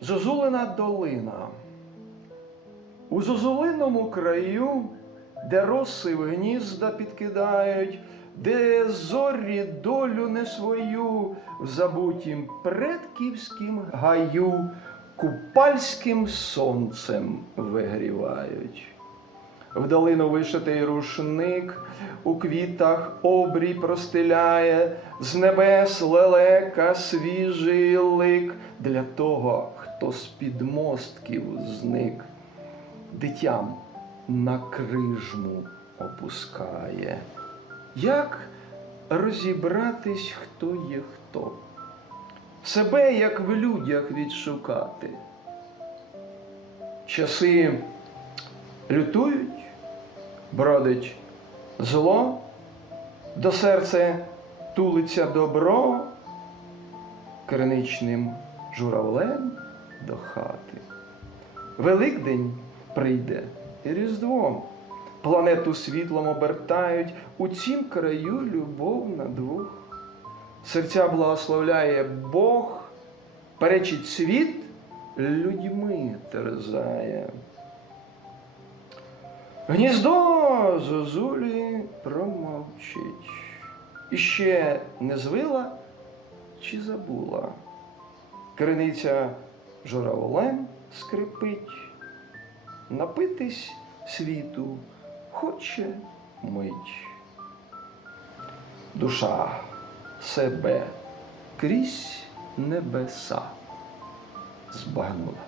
Зозулина долина. У зозулиному краю, де роси в гнізда підкидають, де зорі долю не свою в забутім предківськім гаю купальським сонцем вигрівають. В долину вишитий рушник, у квітах обрій простиляє, з небес лелека свіжий лик для того, хто з під мостків зник, дитям на крижму опускає. Як розібратись, хто є хто? Себе, як в людях, відшукати. Часи лютують, бродить зло, до серця тулиться добро, криничним журавлем до хати. Великдень прийде і Різдво. Планету світлом обертають, у цім краю любов на двох. Серця благословляє Бог, перечить світ, людьми терзає. Гніздо зозулі промовчить. Іще не звила чи забула. Криниця журавлем скрипить, напитись світу хоче мить. Душа себе крізь небеса збагнула.